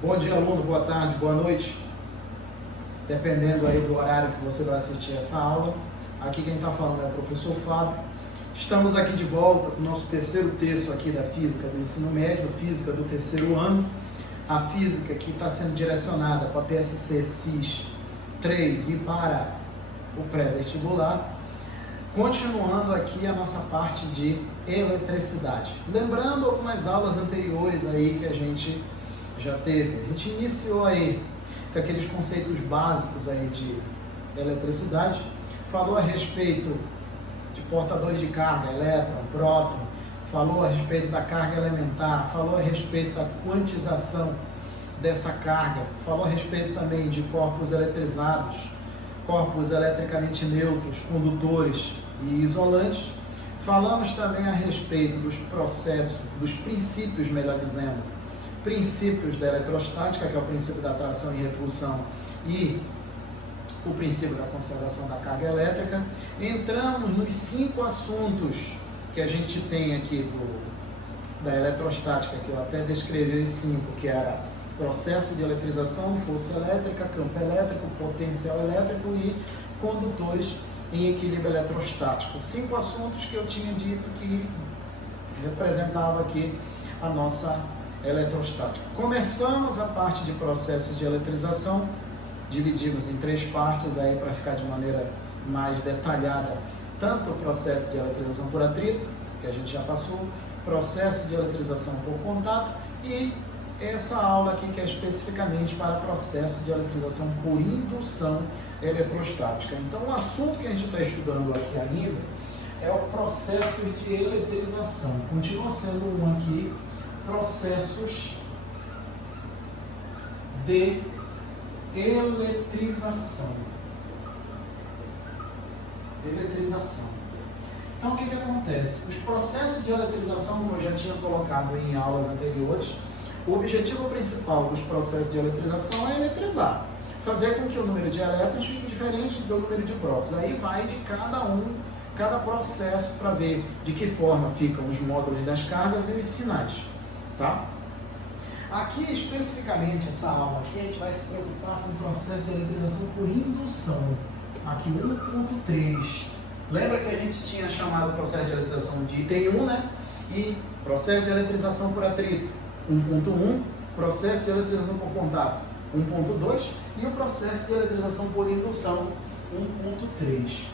Bom dia, aluno, boa tarde, boa noite, dependendo aí do horário que você vai assistir essa aula. Aqui quem está falando é o professor Fábio. Estamos aqui de volta com o nosso terceiro texto aqui da Física do Ensino Médio, Física do terceiro ano. A Física que está sendo direcionada para a PSC SIS 3 e para o pré-vestibular. Continuando aqui a nossa parte de eletricidade. Lembrando algumas aulas anteriores aí que a gente já teve. A gente iniciou aí com aqueles conceitos básicos aí de eletricidade. Falou a respeito de portadores de carga, elétron, próton. Falou a respeito da carga elementar. Falou a respeito da quantização dessa carga. Falou a respeito também de corpos eletrizados, corpos eletricamente neutros, condutores e isolantes. Falamos também a respeito dos processos, dos princípios, melhor dizendo, princípios da eletrostática, que é o princípio da atração e repulsão, e o princípio da conservação da carga elétrica. Entramos nos 5 assuntos que a gente tem aqui da eletrostática, que eu até descrevi os 5, que era processo de eletrização, força elétrica, campo elétrico, potencial elétrico e condutores em equilíbrio eletrostático. 5 assuntos que eu tinha dito que representava aqui a nossa eletrostática. Começamos a parte de processos de eletrização, dividimos em 3 partes aí para ficar de maneira mais detalhada, tanto o processo de eletrização por atrito, que a gente já passou, processo de eletrização por contato e essa aula aqui que é especificamente para processo de eletrização por indução eletrostática. Então o assunto que a gente está estudando aqui ainda é o processo de eletrização. Continua sendo um aqui, processos de eletrização. Então o que acontece? Os processos de eletrização, como eu já tinha colocado em aulas anteriores, o objetivo principal dos processos de eletrização é eletrizar, fazer com que o número de elétrons fique diferente do número de prótons. Aí vai de cada processo para ver de que forma ficam os módulos das cargas e os sinais. Tá? Aqui, especificamente, essa aula aqui, a gente vai se preocupar com o processo de eletrização por indução. Aqui, 1.3. Lembra que a gente tinha chamado o processo de eletrização de item 1, né? E processo de eletrização por atrito, 1.1. Processo de eletrização por contato, 1.2. E o processo de eletrização por indução, 1.3.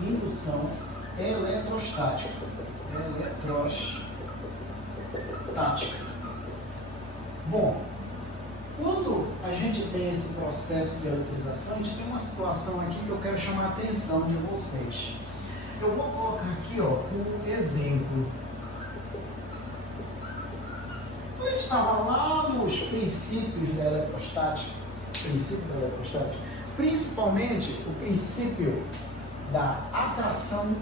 Indução eletrostática. Bom, quando a gente tem esse processo de eletrização, a gente tem uma situação aqui que eu quero chamar a atenção de vocês. Eu vou colocar aqui, ó, um exemplo. Quando a gente estava lá nos princípios da eletrostática, principalmente o princípio da atração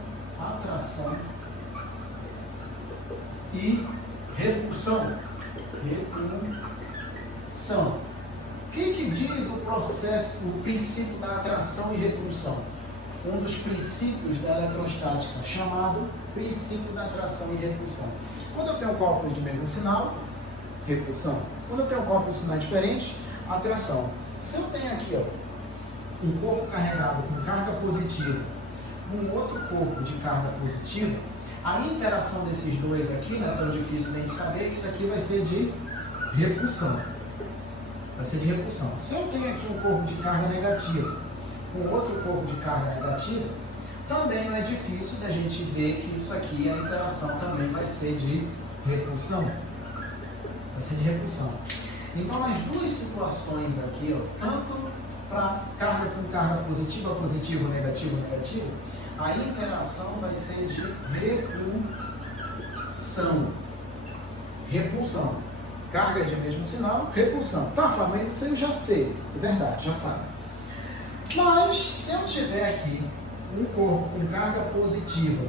e repulsão. O que diz o processo, o princípio da atração e repulsão? Um dos princípios da eletrostática, chamado princípio da atração e repulsão. Quando eu tenho corpos de mesmo sinal, repulsão. Quando eu tenho corpos de sinais diferentes, atração. Se eu tenho aqui, ó, um corpo carregado com carga positiva, um outro corpo de carga positiva, a interação desses dois aqui não é tão difícil nem de saber que isso aqui vai ser de repulsão. Se eu tenho aqui um corpo de carga negativa com outro corpo de carga negativa, também não é difícil da gente ver que isso aqui, a interação também vai ser de repulsão. Então, as duas situações aqui, ó, tanto para carga com carga positiva, positivo, negativo, a interação vai ser de repulsão. Carga de mesmo sinal, repulsão. Tá, Flávio, mas isso eu já sei. É verdade, já sabe. Mas, se eu tiver aqui um corpo com carga positiva,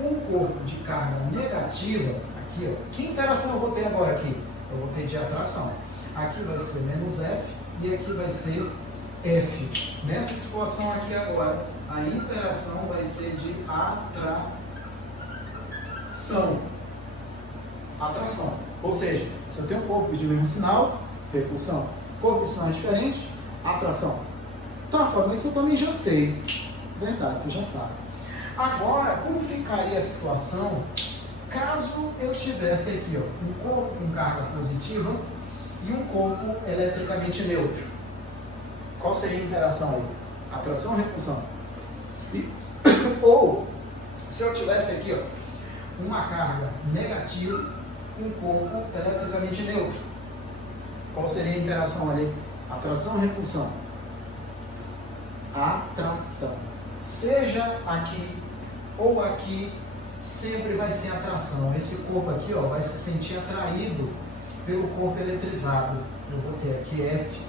um corpo de carga negativa, aqui, ó, que interação eu vou ter agora aqui? Eu vou ter de atração. Aqui vai ser menos F e aqui vai ser F. Nessa situação aqui agora, a interação vai ser de atração. Ou seja, se eu tenho um corpo de mesmo sinal, repulsão. Corpo de sinais diferentes, atração. Tá, Fábio, mas isso eu também já sei. Verdade, tu já sabe. Agora, como ficaria a situação caso eu tivesse aqui, ó, um corpo com carga positiva e um corpo eletricamente neutro? Qual seria a interação aí? Atração ou repulsão? Ou, se eu tivesse aqui, ó, uma carga negativa com um corpo eletricamente neutro, qual seria a interação ali? Atração ou repulsão? Atração. Seja aqui ou aqui, sempre vai ser atração. Esse corpo aqui, ó, vai se sentir atraído pelo corpo eletrizado. Eu vou ter aqui F.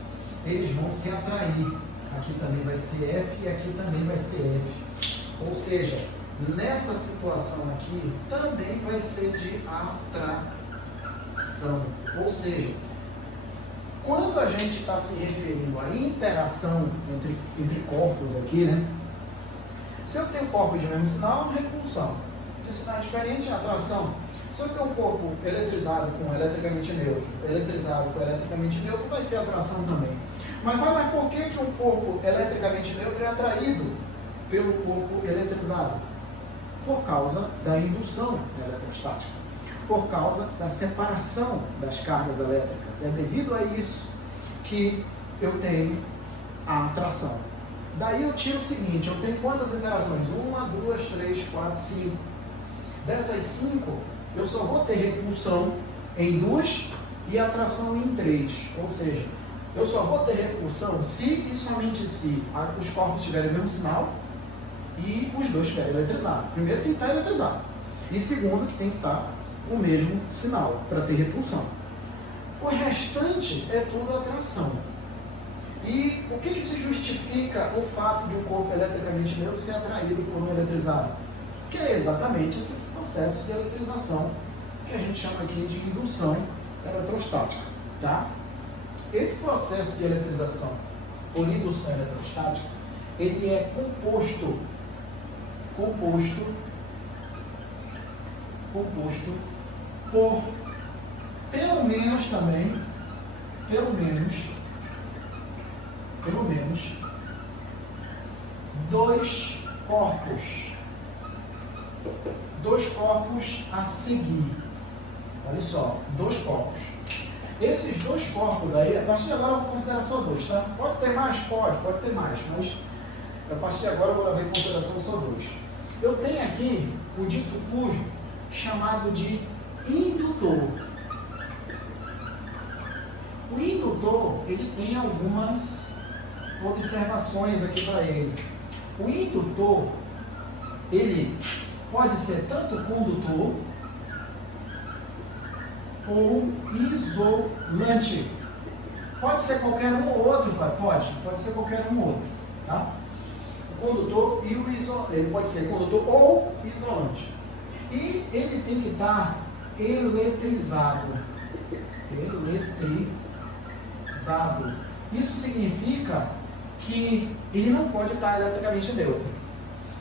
Eles vão se atrair. Aqui também vai ser F e aqui também vai ser F. Ou seja, nessa situação aqui, também vai ser de atração. Ou seja, quando a gente está se referindo à interação entre corpos aqui, né? Se eu tenho corpo de mesmo sinal, repulsão. De sinal diferente, atração. Se eu tenho um corpo eletrizado com eletricamente neutro, eletrizado com eletricamente neutro, vai ser atração também. Mas por que um corpo eletricamente neutro é atraído pelo corpo eletrizado? Por causa da indução eletrostática. Por causa da separação das cargas elétricas. É devido a isso que eu tenho a atração. Daí eu tiro o seguinte, eu tenho quantas interações? 1, 2, 3, 4, 5. Dessas 5, eu só vou ter repulsão em 2 e atração em 3. Ou seja, eu só vou ter repulsão se e somente se os corpos tiverem o mesmo sinal e os dois estiverem eletrizados. Primeiro tem que estar eletrizado. E segundo que tem que estar com o mesmo sinal para ter repulsão. O restante é tudo atração. E o que se justifica o fato de um corpo eletricamente neutro ser atraído por um eletrizado? Que é exatamente esse processo de eletrização que a gente chama aqui de indução eletrostática. Tá? Esse processo de eletrização por indução eletrostática, ele é composto por pelo menos dois corpos a seguir. Olha só, 2 corpos. Esses 2 corpos aí, a partir de agora eu vou considerar só 2, tá? Pode ter mais? Pode ter mais, mas a partir de agora eu vou levar em consideração só 2. Eu tenho aqui o dito cujo chamado de indutor. O indutor, ele tem algumas observações aqui para ele. O indutor, ele pode ser tanto condutor ou isolante. Pode ser qualquer um ou outro, pode ser qualquer um ou outro, tá? O condutor e o isolante, ele pode ser condutor ou isolante. E ele tem que estar eletrizado. Isso significa que ele não pode estar eletricamente neutro.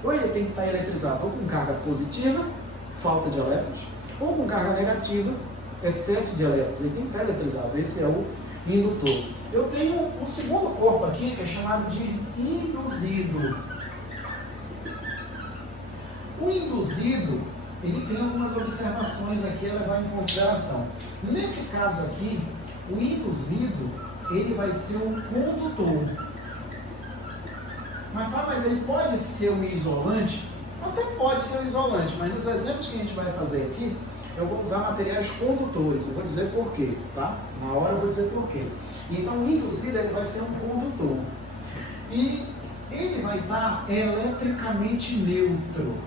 Ou ele tem que estar eletrizado ou com carga positiva, falta de elétrons, ou com carga negativa, excesso de elétrons. Ele tem que estar eletrizado. Esse é o indutor. Eu tenho um segundo corpo aqui que é chamado de induzido. O induzido, ele tem algumas observações aqui a levar em consideração. Nesse caso aqui, o induzido, ele vai ser um condutor. Mas ele pode ser um isolante? Até pode ser um isolante, mas nos exemplos que a gente vai fazer aqui, eu vou usar materiais condutores. Eu vou dizer por quê, tá? Na hora eu vou dizer por quê. Então, o induzido, ele vai ser um condutor. E ele vai estar eletricamente neutro.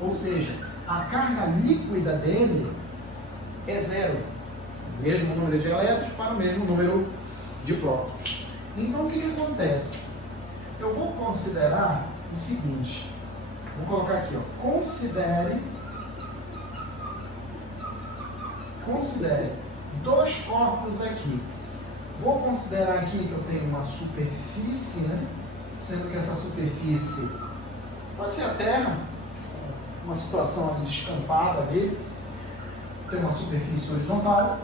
Ou seja, a carga líquida dele é 0. O mesmo número de elétrons para o mesmo número de prótons. Então, o que acontece? Eu vou considerar o seguinte. Vou colocar aqui, ó. Considere 2 corpos aqui. Vou considerar aqui que eu tenho uma superfície, né? Sendo que essa superfície pode ser a Terra, uma situação ali descampada dele, tem uma superfície horizontal.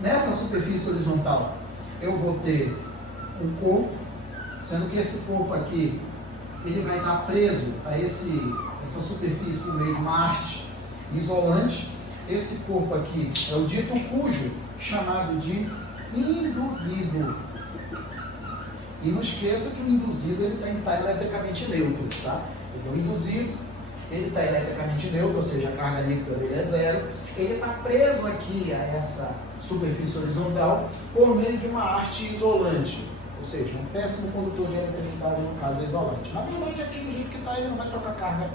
Nessa superfície horizontal eu vou ter um corpo, sendo que esse corpo aqui ele vai estar preso a essa superfície por meio de uma haste isolante. Esse corpo aqui é o dito cujo, chamado de induzido. E não esqueça que o induzido ele está eletricamente neutro, tá? O induzido ele está eletricamente neutro, ou seja, a carga líquida dele é zero. Ele está preso aqui a essa superfície horizontal por meio de uma haste isolante, ou seja, um péssimo condutor de eletricidade, no caso isolante. Na verdade, aqui do jeito que está, ele não vai trocar carga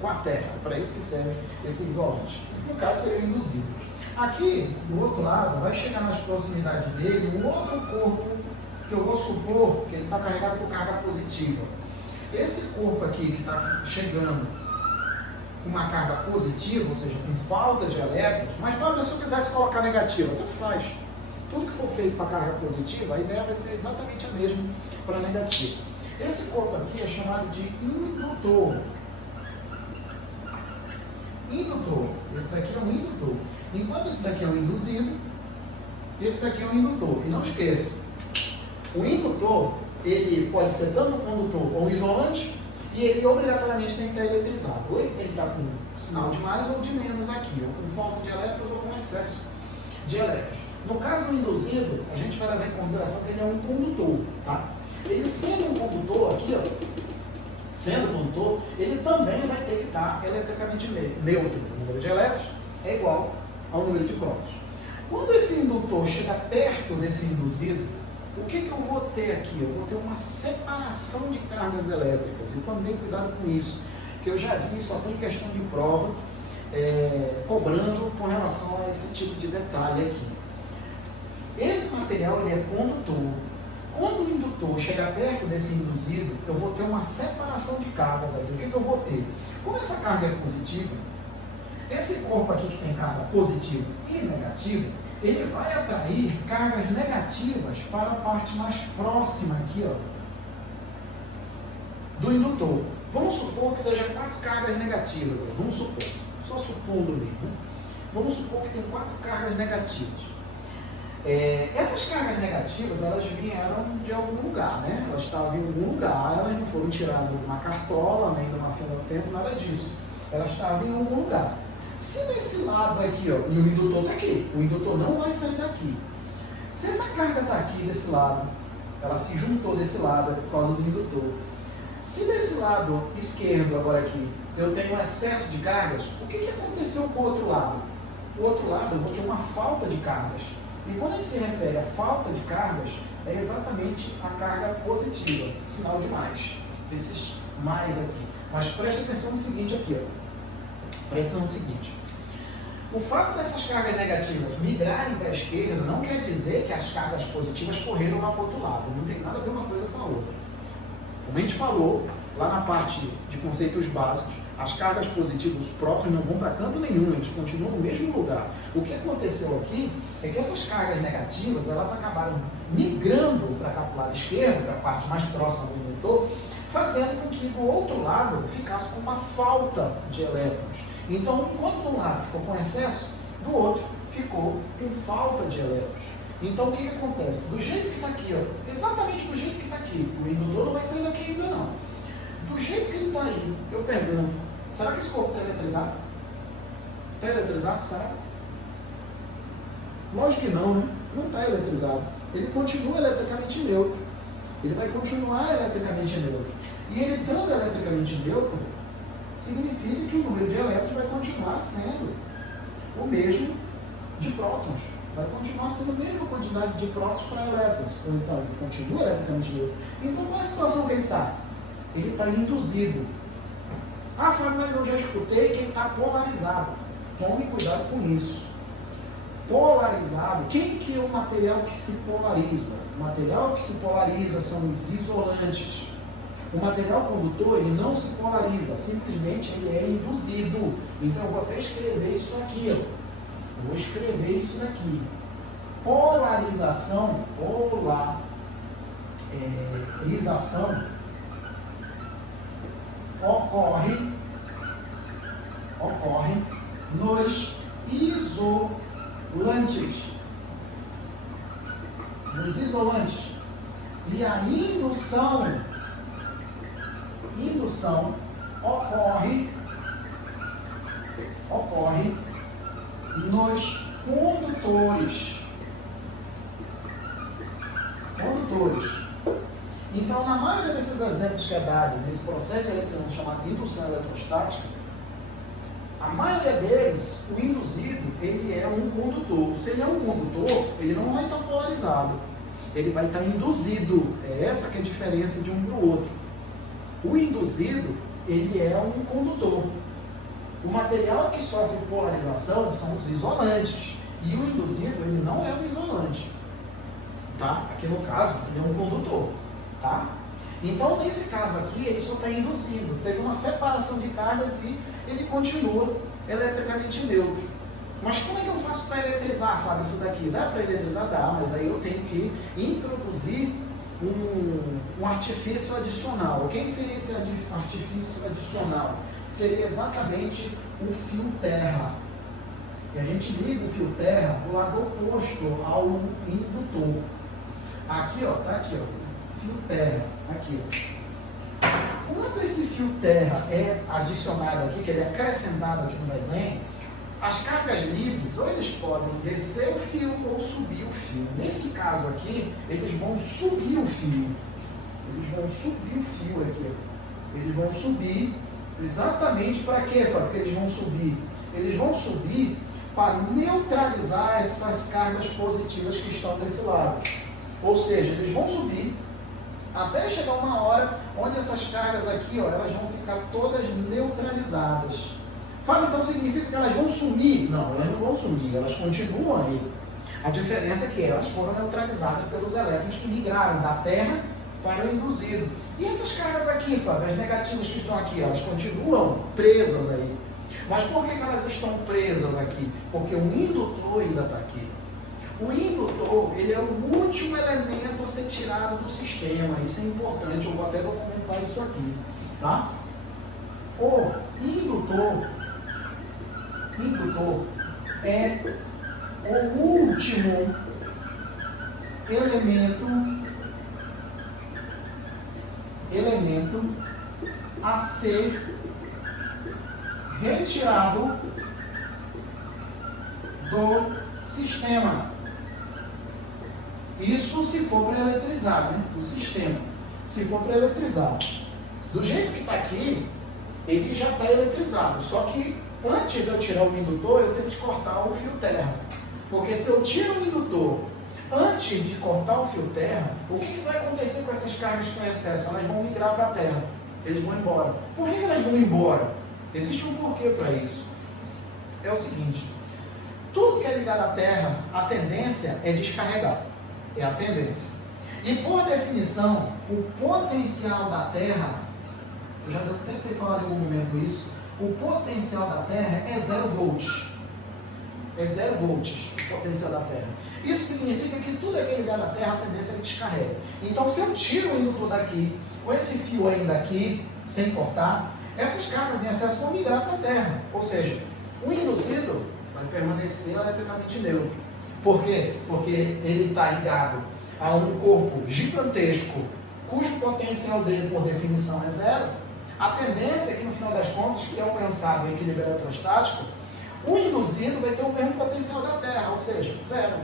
com a Terra, para isso que serve esse isolante. No caso, seria induzido. Aqui, do outro lado, vai chegar nas proximidades dele um outro corpo que eu vou supor que ele está carregado por carga positiva. Esse corpo aqui que está chegando com uma carga positiva, ou seja, com falta de elétrons, mas Fábio, se eu quisesse colocar negativa, tanto faz. Tudo que for feito para carga positiva, a ideia vai ser exatamente a mesma para negativa. Esse corpo aqui é chamado de indutor. Indutor. Esse daqui é um indutor. Enquanto esse daqui é um induzido, esse daqui é um indutor. E não esqueça, o indutor, ele pode ser tanto um condutor ou um isolante, e ele obrigatoriamente tem que estar eletrizado. Ou ele tem que estar com sinal de mais ou de menos aqui, ou com falta de elétrons ou com excesso de elétrons. No caso do induzido, a gente vai levar em consideração que ele é um condutor, tá? Ele sendo um condutor aqui, ó, sendo condutor, ele também vai ter que estar eletricamente neutro. O número de elétrons é igual ao número de prótons. Quando esse indutor chega perto desse induzido, o que eu vou ter aqui? Eu vou ter uma separação de cargas elétricas. E também cuidado com isso, que eu já vi isso até em questão de prova, cobrando com relação a esse tipo de detalhe aqui. Esse material ele é condutor. Quando o indutor chegar perto desse induzido, eu vou ter uma separação de cargas aqui. O que eu vou ter? Como essa carga é positiva, esse corpo aqui que tem carga positiva e negativa, ele vai atrair cargas negativas para a parte mais próxima aqui, ó, do indutor. Vamos supor que seja 4 cargas negativas. Vamos supor, só supondo mesmo. Vamos supor que tem 4 cargas negativas. Essas cargas negativas, elas vieram de algum lugar, né? Elas estavam em algum lugar, elas não foram tiradas de uma cartola, nem de uma fenda do tempo, nada disso. Elas estavam em algum lugar. Se nesse lado aqui, ó, e o indutor está aqui, o indutor não vai sair daqui. Se essa carga está aqui desse lado, ela se juntou desse lado, é por causa do indutor. Se desse lado esquerdo, agora aqui, eu tenho um excesso de cargas, o que aconteceu com o outro lado? O outro lado, eu vou ter uma falta de cargas. E quando a gente se refere a falta de cargas, é exatamente a carga positiva, sinal de mais. Esses mais aqui. Mas preste atenção no seguinte aqui, ó. Preste atenção no seguinte. O fato dessas cargas negativas migrarem para a esquerda não quer dizer que as cargas positivas correram lá para o outro lado. Não tem nada a ver uma coisa com a outra. Como a gente falou, lá na parte de conceitos básicos, as cargas positivas, os prótons, não vão para canto nenhum, eles continuam no mesmo lugar. O que aconteceu aqui é que essas cargas negativas, elas acabaram migrando para a capilar esquerda, para a parte mais próxima do indutor, fazendo com que do outro lado ficasse com uma falta de elétrons. Então, enquanto de um lado ficou com excesso, do outro ficou com falta de elétrons. Então, o que acontece? Do jeito que está aqui, ó, exatamente do jeito que está aqui, o indutor não vai sair daqui ainda não. Do jeito que ele está aí, eu pergunto, será que esse corpo está eletrizado? Está eletrizado, será? Lógico que não, né? Não está eletrizado. Ele continua eletricamente neutro. Ele vai continuar eletricamente neutro. E ele estando eletricamente neutro, significa que o número de elétrons vai continuar sendo o mesmo de prótons. Vai continuar sendo a mesma quantidade de prótons para elétrons. Então, ele continua eletricamente neutro. Então, qual é a situação que ele está? Ele está induzido. Ah, Fábio, mas eu já escutei que ele está polarizado. Tome cuidado com isso. Polarizado. Quem que é o material que se polariza? O material que se polariza são os isolantes. O material condutor, ele não se polariza, simplesmente ele é induzido. Então eu vou até escrever isso aqui, ó. Eu vou escrever isso daqui. Polarização ocorre ocorre nos isolantes. Nos isolantes. E a indução ocorre nos condutores. Então, na maioria desses exemplos que é dado nesse processo de eletrização chamado indução eletrostática, a maioria deles, o induzido, ele é um condutor. Se ele é um condutor, ele não vai estar polarizado. Ele vai estar induzido. É essa que é a diferença de um para o outro. O induzido, ele é um condutor. O material que sofre polarização são os isolantes. E o induzido, ele não é um isolante. Tá? Aqui no caso, ele é um condutor. Tá? Então, nesse caso aqui, ele só está induzido. Teve uma separação de cargas e ele continua eletricamente neutro. Mas como é que eu faço para eletrizar, Fábio, isso daqui? Dá para eletrizar? Dá, mas aí eu tenho que introduzir um artifício adicional. Quem seria esse artifício adicional? Seria exatamente o fio terra. E a gente liga o fio terra do lado oposto ao indutor. Aqui, ó, tá aqui, ó, fio terra, aqui, ó. Quando esse fio terra é adicionado aqui, que ele é acrescentado aqui no desenho, as cargas livres, ou eles podem descer o fio ou subir o fio. Nesse caso aqui, eles vão subir o fio. Eles vão subir o fio aqui. Eles vão subir exatamente para quê, Fábio? Porque eles vão subir? Eles vão subir para neutralizar essas cargas positivas que estão desse lado. Ou seja, eles vão subir até chegar uma hora onde essas cargas aqui, ó, elas vão ficar todas neutralizadas. Fábio, então significa que elas vão sumir? Não, elas não vão sumir, elas continuam aí. A diferença é que elas foram neutralizadas pelos elétrons que migraram da Terra para o induzido. E essas cargas aqui, Fábio, as negativas que estão aqui, elas continuam presas aí. Mas por que elas estão presas aqui? Porque o indutor ainda está aqui. O indutor, ele é o último elemento a ser tirado do sistema. Isso é importante, eu vou até documentar isso aqui, tá? O indutor é o último elemento a ser retirado do sistema. Isso se for para eletrizar, né? O sistema. Se for para eletrizar. Do jeito que está aqui, ele já está eletrizado. Só que antes de eu tirar o indutor, eu tenho que cortar o fio terra. Porque se eu tiro o indutor antes de cortar o fio terra, o que vai acontecer com essas cargas que estão em excesso? Elas vão migrar para a terra. Eles vão embora. Por que elas vão embora? Existe um porquê para isso. É o seguinte. Tudo que é ligado à terra, a tendência é descarregar. É a tendência. E por definição, o potencial da terra, eu já até ter falado em algum momento isso, o potencial da terra é 0 volts. É 0 volts o potencial da terra. Isso significa que tudo que é ligado à terra, a tendência é que descarrega. Então, se eu tiro o indutor daqui, com esse fio ainda aqui, sem cortar, essas cargas em excesso vão migrar para a terra. Ou seja, o induzido vai permanecer eletricamente neutro. Por quê? Porque ele está ligado a um corpo gigantesco, cujo potencial dele, por definição, é 0. A tendência é que, no final das contas, que é alcançado o equilíbrio eletrostático, o induzido vai ter o mesmo potencial da Terra, ou seja, 0.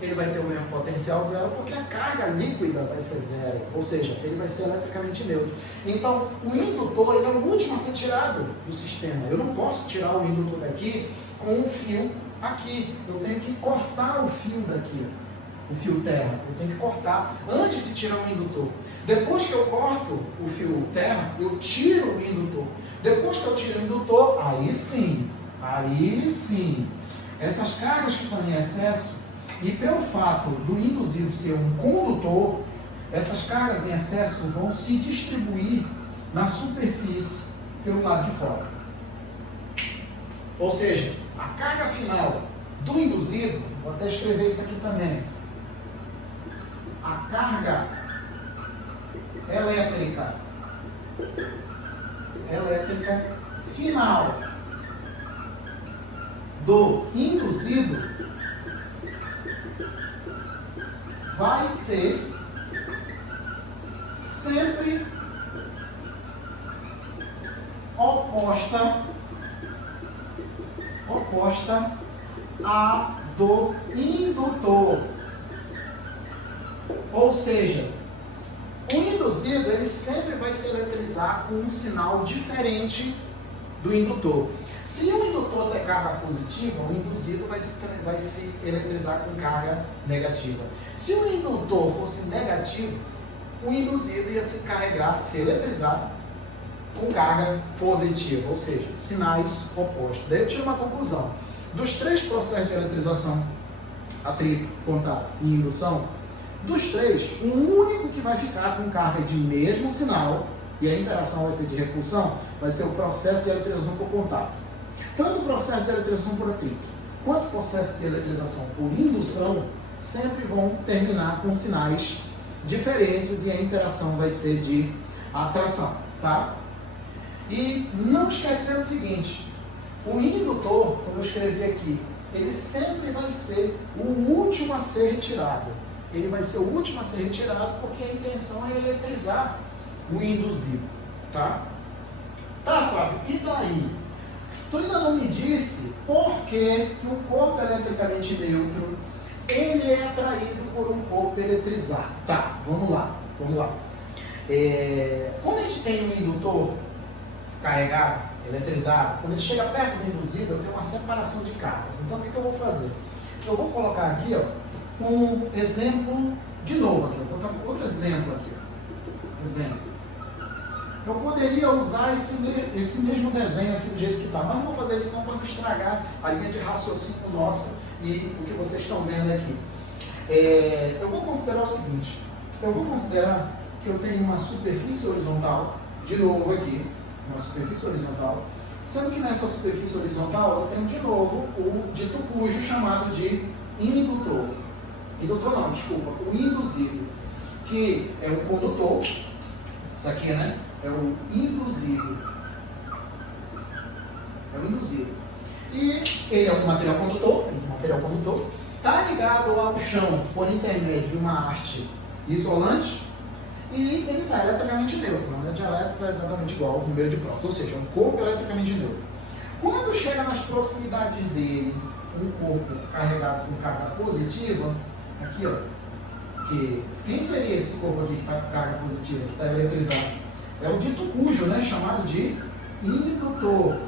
Ele vai ter o mesmo potencial 0 porque a carga líquida vai ser 0, ou seja, ele vai ser eletricamente neutro. Então, o indutor ele é o último a ser tirado do sistema. Eu não posso tirar o indutor daqui com um fio aqui. Eu tenho que cortar o fio daqui, o fio terra. Eu tenho que cortar antes de tirar o indutor. Depois que eu corto o fio terra, eu tiro o indutor. Depois que eu tiro o indutor, aí sim, essas cargas que estão em excesso, e pelo fato do induzido ser um condutor, essas cargas em excesso vão se distribuir na superfície pelo lado de fora. Ou seja, a carga final do induzido, vou até escrever isso aqui também, a carga elétrica final do induzido vai ser sempre oposta à do indutor. Ou seja, o induzido ele sempre vai se eletrizar com um sinal diferente do indutor. Se o indutor tem carga positiva, o induzido vai se eletrizar com carga negativa. Se o indutor fosse negativo, o induzido ia se eletrizar com carga positiva, ou seja, sinais opostos. Daí eu tiro uma conclusão. Dos 3 processos de eletrização, atrito, contato e indução, dos 3, o único que vai ficar com carga de mesmo sinal, e a interação vai ser de repulsão, vai ser o processo de eletrização por contato. Tanto o processo de eletrização por atrito, quanto o processo de eletrização por indução, sempre vão terminar com sinais diferentes e a interação vai ser de atração, tá? E não esquecendo o seguinte, o indutor, como eu escrevi aqui, ele sempre vai ser o último a ser retirado. Ele vai ser o último a ser retirado porque a intenção é eletrizar o induzido, tá? Tá, Fábio, e daí? Tu ainda não me disse por que o corpo eletricamente neutro ele é atraído por um corpo eletrizado. Tá, vamos lá. Quando a gente tem um indutor carregado, eletrizado, quando ele chega perto do induzido, eu tenho uma separação de cargas. Então, o que eu vou fazer? Eu vou colocar aqui, ó, um exemplo de novo aqui. Vou botar outro exemplo aqui. Exemplo. Eu poderia usar esse mesmo desenho aqui do jeito que está, mas não vou fazer isso não para não estragar a linha de raciocínio nossa e o que vocês estão vendo aqui. Eu vou considerar o seguinte, eu vou considerar que eu tenho uma superfície horizontal, de novo aqui, uma superfície horizontal, sendo que nessa superfície horizontal eu tenho de novo o dito cujo chamado de indutor. Indutor não, desculpa, o induzido, que é o condutor, isso aqui, né? É o induzido. É o induzido. E ele é um material condutor, está ligado ao chão por intermédio de uma haste isolante e ele está eletricamente neutro. A onda de elétrons é exatamente igual ao número de prótons, ou seja, um corpo eletricamente neutro. Quando chega nas proximidades dele um corpo carregado com carga positiva, aqui ó, quem seria esse corpo aqui que está com carga positiva, que está eletrizado? É o dito cujo, né, chamado de indutor.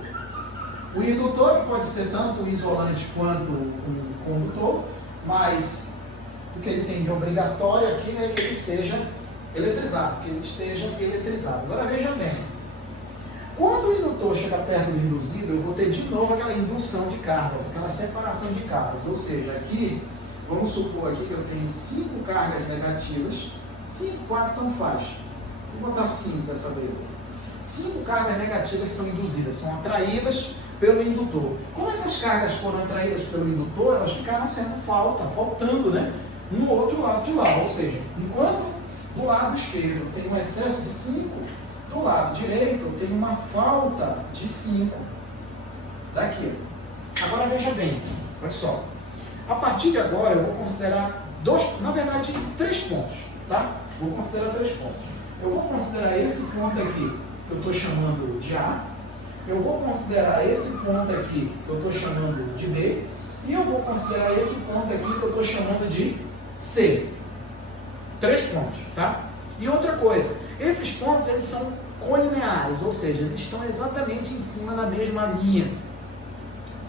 O indutor pode ser tanto o isolante quanto o condutor, mas o que ele tem de obrigatório aqui é que ele seja eletrizado, que ele esteja eletrizado. Agora veja bem, quando o indutor chega perto do induzido, eu vou ter de novo aquela indução de cargas, aquela separação de cargas, ou seja, aqui, vamos supor aqui que eu tenho 5 cargas negativas, 5, 4, tanto faz. Vou botar 5 dessa vez aqui. 5 cargas negativas são induzidas, são atraídas pelo indutor. Como essas cargas foram atraídas pelo indutor, elas ficaram faltando, né, no outro lado de lá. Ou seja, enquanto do lado esquerdo tem um excesso de 5, do lado direito tem uma falta de 5 daqui. Agora veja bem, olha só. A partir de agora eu vou considerar 3 pontos, tá? Vou considerar 3 pontos. Eu vou considerar esse ponto aqui, que eu estou chamando de A. Eu vou considerar esse ponto aqui, que eu estou chamando de B. E eu vou considerar esse ponto aqui, que eu estou chamando de C. 3 pontos, tá? E outra coisa, esses pontos, eles são colineares, ou seja, eles estão exatamente em cima da mesma linha.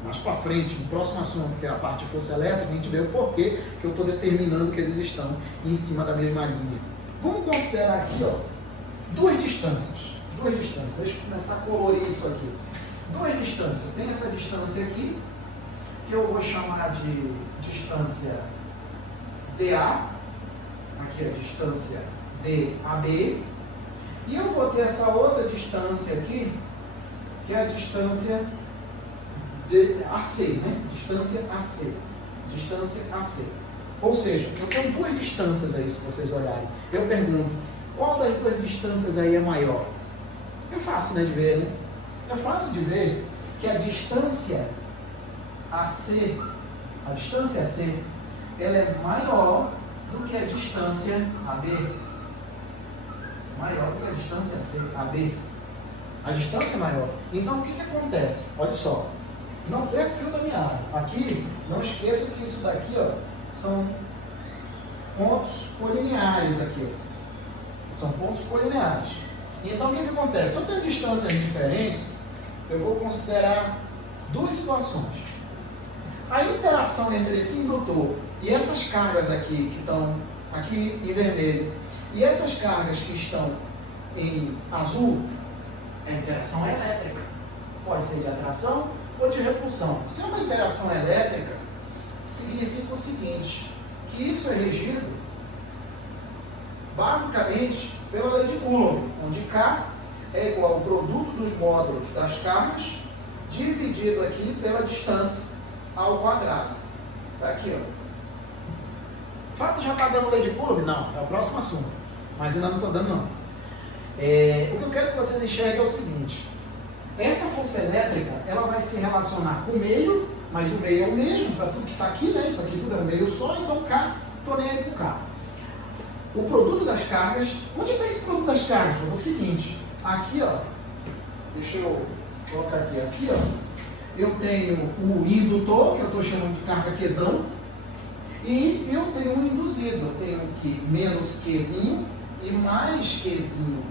Mais para frente, no próximo assunto, que é a parte de força elétrica, a gente vê o porquê que eu estou determinando que eles estão em cima da mesma linha. Vamos considerar aqui, ó, duas distâncias. Deixa eu começar a colorir isso aqui. 2 distâncias. Tem essa distância aqui, que eu vou chamar de distância DA. Aqui é a distância DAB. E eu vou ter essa outra distância aqui, que é a distância AC, né? Distância AC. Ou seja, eu tenho 2 distâncias aí, se vocês olharem. Eu pergunto, qual das 2 distâncias aí é maior? É fácil, né, de ver, né? É fácil de ver que a distância AC, a distância AC, ela é maior do que a distância AB. Maior do que a distância AB. A distância é maior. Então, o que acontece? Olha só. Não perca o fio da meada. Aqui, não esqueça que isso daqui, ó, são pontos colineares aqui. Ó. São pontos colineares. Então, o que acontece? Se eu tenho distâncias diferentes, eu vou considerar duas situações. A interação entre esse indutor e essas cargas aqui, que estão aqui em vermelho, e essas cargas que estão em azul, a interação é elétrica. Pode ser de atração ou de repulsão. Se é uma interação elétrica, significa o seguinte, que isso é regido basicamente pela lei de Coulomb, onde K é igual ao produto dos módulos das cargas dividido aqui pela distância ao quadrado. Está aqui, ó. O fato já está dando lei de Coulomb? Não, é o próximo assunto. Mas ainda não estou dando, não. O que eu quero que vocês enxerguem é o seguinte. Essa força elétrica, ela vai se relacionar com o meio, mas o meio é o mesmo para tudo que está aqui, né? Isso aqui tudo é um meio só, então K, estou nem aí com K. O produto das cargas, onde está esse produto das cargas? É o seguinte, aqui, ó, deixa eu colocar aqui, ó, eu tenho o indutor, que eu estou chamando de carga Qzão, e eu tenho um induzido, eu tenho aqui menos Qzinho e mais Qzinho.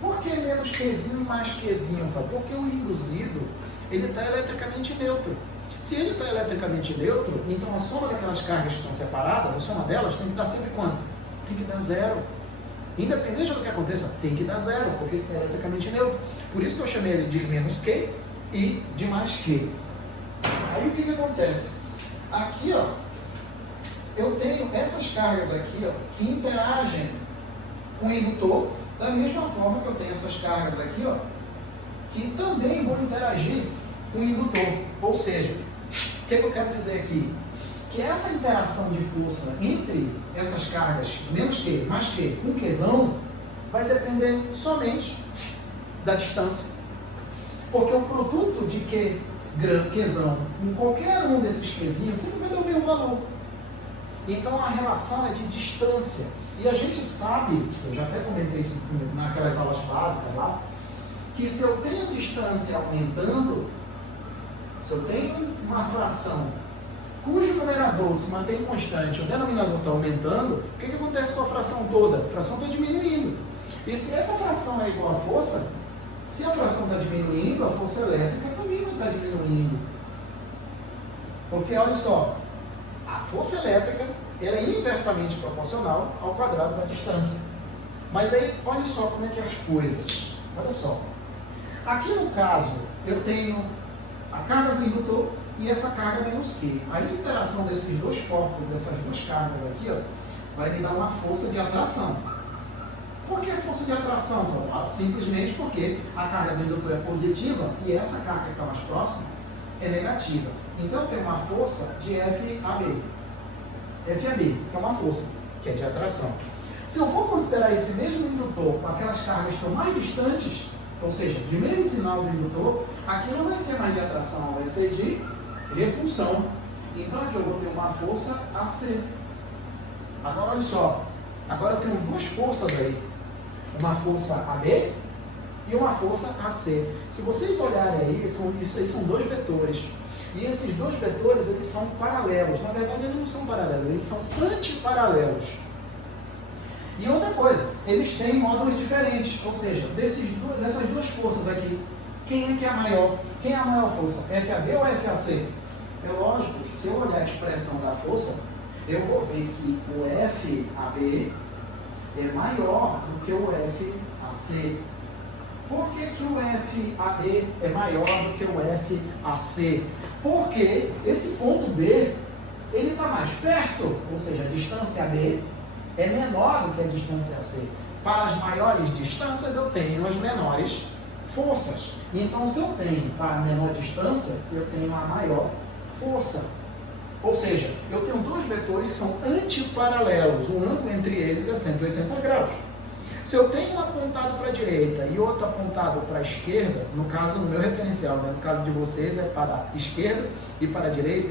Por que menos Qzinho e mais Qzinho? Porque o induzido, ele está eletricamente neutro. Se ele está eletricamente neutro, então a soma daquelas cargas que estão separadas, a soma delas tem que dar sempre quanto? Tem que dar zero. Independente do que aconteça, tem que dar zero, porque é eletricamente neutro. Por isso que eu chamei ele de menos Q e de mais Q. Aí o que acontece? Aqui, ó, eu tenho essas cargas aqui, ó, que interagem com o indutor, da mesma forma que eu tenho essas cargas aqui, ó, que também vão interagir com o indutor. Ou seja, o que eu quero dizer aqui? Que essa interação de força entre essas cargas, menos Q, mais Q, com Qzão, vai depender somente da distância. Porque o produto de Qzão com qualquer um desses Qzinhos sempre vai dar o mesmo valor. Então a relação é de distância. E a gente sabe, eu já até comentei isso naquelas aulas básicas lá, que se eu tenho a distância aumentando, se eu tenho uma fração cujo numerador se mantém constante, o denominador está aumentando, o que acontece com a fração toda? A fração está diminuindo. E se essa fração é igual à força, se a fração está diminuindo, a força elétrica também vai estar diminuindo. Porque, olha só, a força elétrica ela é inversamente proporcional ao quadrado da distância. Mas aí, olha só como é que é as coisas. Olha só. Aqui no caso, eu tenho a carga do indutor e essa carga menos Q. A interação desses dois corpos, dessas duas cargas aqui, ó, vai me dar uma força de atração. Por que força de atração? Simplesmente porque a carga do indutor é positiva e essa carga que está mais próxima é negativa. Então eu tenho uma força de FAB. FAB, que é uma força, que é de atração. Se eu for considerar esse mesmo indutor com aquelas cargas que estão mais distantes, ou seja, de mesmo sinal do indutor, aqui não vai ser mais de atração, vai ser de repulsão. Então aqui eu vou ter uma força AC. Agora olha só, agora eu tenho duas forças aí, uma força AB e uma força AC. Se vocês olharem aí, isso aí são dois vetores. E esses dois vetores, eles são paralelos. Na verdade, eles não são paralelos, eles são antiparalelos. E outra coisa, eles têm módulos diferentes. Ou seja, dessas duas forças aqui, quem é que é a maior? Quem é a maior força? FAB ou FAC? É lógico que se eu olhar a expressão da força, eu vou ver que o FAB é maior do que o FAC. Por que o FAB é maior do que o FAC? Porque esse ponto B, ele está mais perto, ou seja, a distância AB é menor do que a distância AC. Para as maiores distâncias, eu tenho as menores forças. Então, se eu tenho para a menor distância, eu tenho a maior força. Ou seja, eu tenho dois vetores que são antiparalelos. O ângulo entre eles é 180 graus. Se eu tenho um apontado para a direita e outro apontado para a esquerda, no caso, no meu referencial, né? No caso de vocês é para a esquerda e para a direita,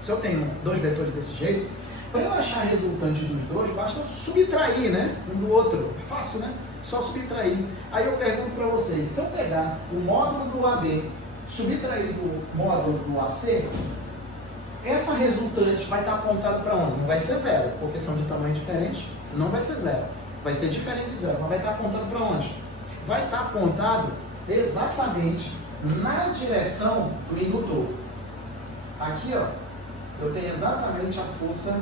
se eu tenho dois vetores desse jeito, para eu achar a resultante dos dois, basta subtrair, né? Um do outro. É fácil, né? Só subtrair. Aí eu pergunto para vocês, se eu pegar o módulo do AB, subtrair do módulo do AC, essa resultante vai estar apontada para onde? Não vai ser zero, porque são de tamanho diferente, não vai ser zero. Vai ser diferente de zero, mas vai estar apontado para onde? Vai estar apontado exatamente na direção do indutor. Aqui, ó, eu tenho exatamente a força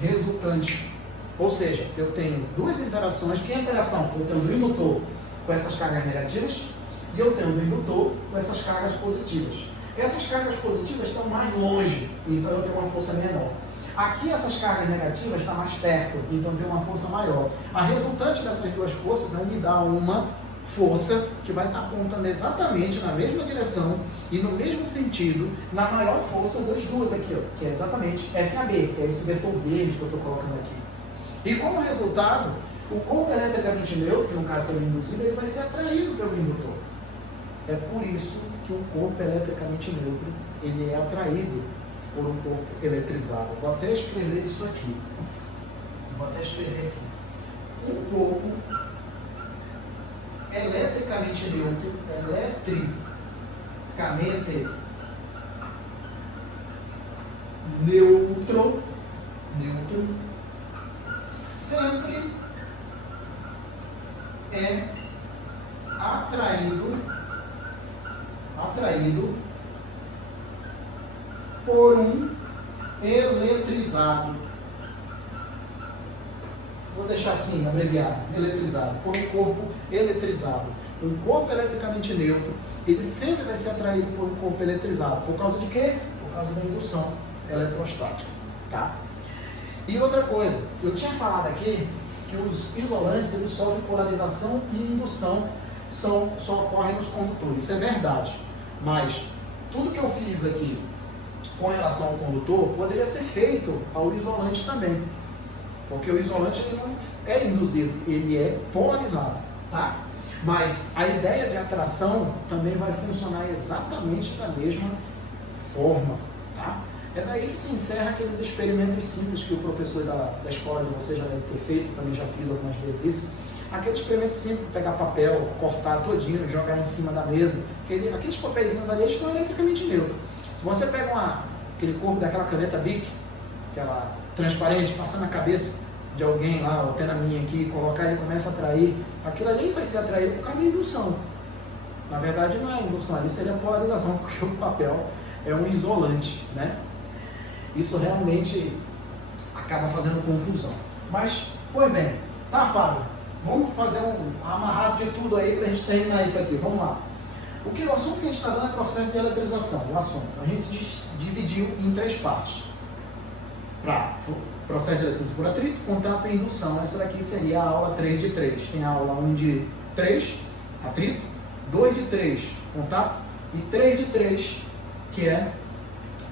resultante. Ou seja, eu tenho duas interações. Que é a interação? Eu tenho do indutor com essas cargas negativas e eu tenho do indutor com essas cargas positivas. Essas cargas positivas estão mais longe, então eu tenho uma força menor. Aqui essas cargas negativas estão mais perto, então tem uma força maior. A resultante dessas duas forças vai me dar uma força que vai estar apontando exatamente na mesma direção e no mesmo sentido, na maior força das duas aqui, ó, que é exatamente FAB, que é esse vetor verde que eu estou colocando aqui. E como resultado, o corpo eletricamente neutro, que no caso será induzido, ele vai ser atraído pelo indutor. É por isso que o corpo eletricamente neutro ele é atraído por um corpo eletrizado. Vou até escrever isso aqui. Vou até escrever aqui. Um corpo eletricamente neutro, neutro, sempre é atraído por um eletrizado. Vou deixar assim, abreviado, eletrizado, por um corpo eletrizado. Um corpo eletricamente neutro, ele sempre vai ser atraído por um corpo eletrizado. Por causa de quê? Por causa da indução eletrostática. Tá? E outra coisa, eu tinha falado aqui que os isolantes, eles sofrem polarização e indução, só ocorrem nos condutores. Isso é verdade. Mas tudo que eu fiz aqui com relação ao condutor poderia ser feito ao isolante também. Porque o isolante ele não é induzido, ele é polarizado. Tá? Mas a ideia de atração também vai funcionar exatamente da mesma forma. Tá? É daí que se encerra aqueles experimentos simples que o professor da escola de vocês já deve ter feito, também já fiz algumas vezes isso. Aquele experimento simples, pegar papel, cortar todinho, jogar em cima da mesa. Aqueles papeizinhos ali estão eletricamente neutros. Se você pega aquele corpo daquela caneta Bic, aquela transparente, passar na cabeça de alguém lá, ou até na minha aqui, colocar ele começa a atrair, aquilo ali vai ser atraído por causa da indução. Na verdade não é indução, ali seria polarização, porque o papel é um isolante, né? Isso realmente acaba fazendo confusão. Mas, pois bem, tá, Fábio? Vamos fazer um amarrado de tudo aí para a gente terminar isso aqui. Vamos lá. O assunto que a gente está dando é processo de eletrização. O assunto. A gente dividiu em três partes. Para processo de eletrização por atrito, contato e indução. Essa daqui seria a aula 3 de 3. Tem a aula 1 de 3, atrito, 2 de 3, contato, e 3 de 3, que é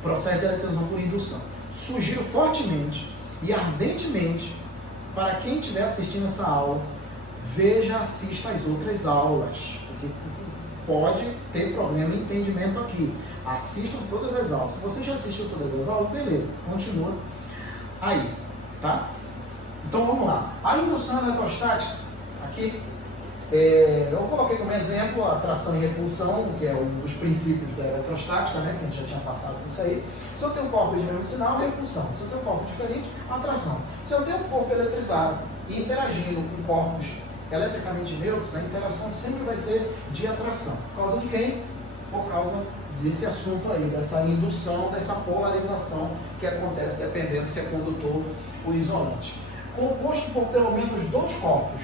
processo de eletrização por indução. Sugiro fortemente e ardentemente para quem estiver assistindo essa aula, assista as outras aulas, porque pode ter problema de entendimento aqui. Assistam todas as aulas. Se você já assistiu todas as aulas, beleza, continua aí, tá? Então vamos lá. A indução eletrostática, aqui, eu coloquei como exemplo a tração e repulsão, que é um dos princípios da eletrostática, né, que a gente já tinha passado por isso aí. Se eu tenho um corpo de mesmo sinal, repulsão. Se eu tenho um corpo diferente, atração. Se eu tenho um corpo eletrizado e interagindo com corpos eletricamente neutros, a interação sempre vai ser de atração. Por causa de quem? Por causa desse assunto aí, dessa indução, dessa polarização que acontece dependendo se é condutor ou isolante. Composto por pelo menos dois corpos.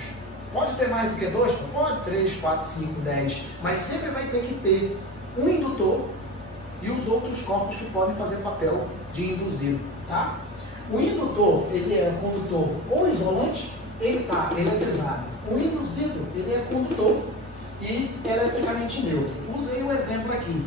Pode ter mais do que dois? Pode, 3, 4, 5, 10. Mas sempre vai ter que ter um indutor e os outros corpos que podem fazer papel de induzido. Tá? O indutor, ele é condutor ou isolante, ele está eletrizado. O induzido, ele é condutor e eletricamente neutro. Usei um exemplo aqui.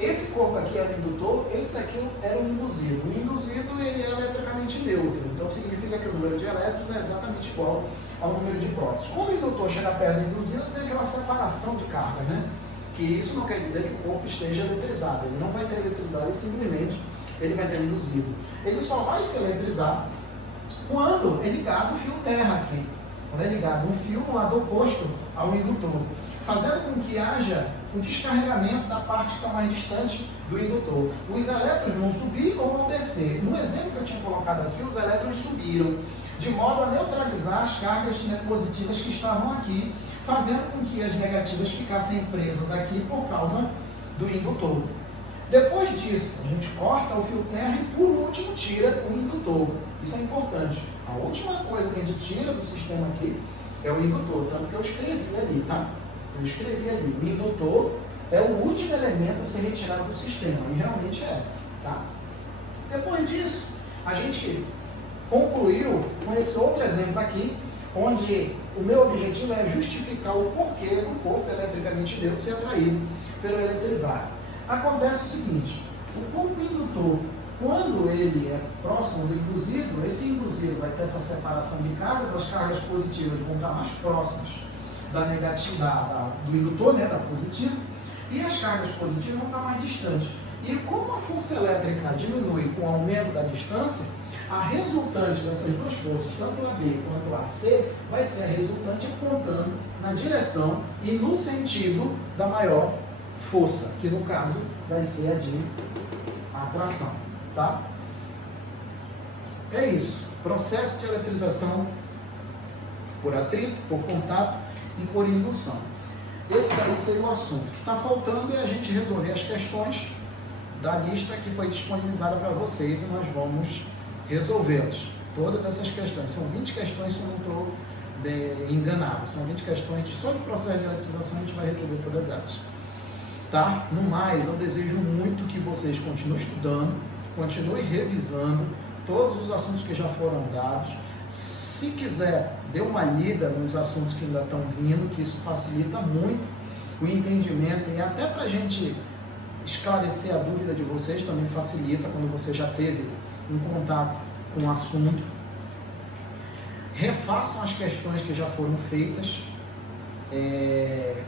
Esse corpo aqui era o indutor, esse daqui era o induzido. O induzido ele é eletricamente neutro, então significa que o número de elétrons é exatamente igual ao número de prótons. Quando o indutor chega perto do induzido, tem aquela separação de carga, né? Que isso não quer dizer que o corpo esteja eletrizado, ele não vai ter eletrizado, ele simplesmente ele vai ter induzido. Ele só vai se eletrizar quando é ligado o fio terra aqui, quando é ligado um fio no lado oposto ao indutor, fazendo com que haja o descarregamento da parte que está mais distante do indutor. Os elétrons vão subir ou vão descer. No exemplo que eu tinha colocado aqui, os elétrons subiram, de modo a neutralizar as cargas positivas que estavam aqui, fazendo com que as negativas ficassem presas aqui por causa do indutor. Depois disso, a gente corta o fio terra e, por último, tira o indutor. Isso é importante. A última coisa que a gente tira do sistema aqui é o indutor, tanto que eu escrevi ali, tá? Eu escrevi ali. O indutor é o último elemento a ser retirado do sistema, e realmente é, tá? Depois disso, a gente concluiu com esse outro exemplo aqui, onde o meu objetivo é justificar o porquê do corpo eletricamente neutro ser atraído pelo eletrizado. Acontece o seguinte, o corpo indutor, quando ele é próximo do induzido, esse induzido vai ter essa separação de cargas, as cargas positivas vão estar mais próximas da negativa, do indutor, né, da positiva, e as cargas positivas vão estar mais distantes. E como a força elétrica diminui com o aumento da distância, a resultante dessas duas forças, tanto a B quanto a C, vai ser a resultante apontando na direção e no sentido da maior força, que no caso vai ser a de atração, tá? É isso. Processo de eletrização por atrito, por contato e por indução. Esse daí seria o assunto. O que está faltando é a gente resolver as questões da lista que foi disponibilizada para vocês e nós vamos resolvê-las. Todas essas questões. São 20 questões, se eu não estou enganado. São 20 questões só de processo de eletrização, a gente vai resolver todas elas. Tá? No mais, eu desejo muito que vocês continuem estudando, continuem revisando todos os assuntos que já foram dados. Se quiser, dê uma lida nos assuntos que ainda estão vindo, que isso facilita muito o entendimento e até para a gente esclarecer a dúvida de vocês também facilita quando você já teve um contato com o assunto. Refaçam as questões que já foram feitas,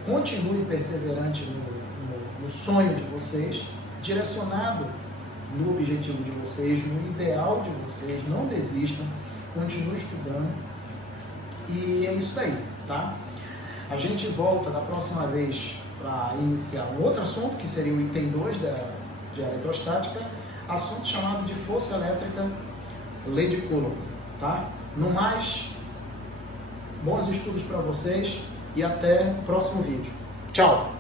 continue perseverante no sonho de vocês, direcionado no objetivo de vocês, no ideal de vocês, não desistam, continuem estudando e é isso aí, tá? A gente volta da próxima vez para iniciar um outro assunto, que seria o item 2 de eletrostática, assunto chamado de força elétrica, lei de Coulomb, tá? No mais, bons estudos para vocês e até o próximo vídeo. Tchau!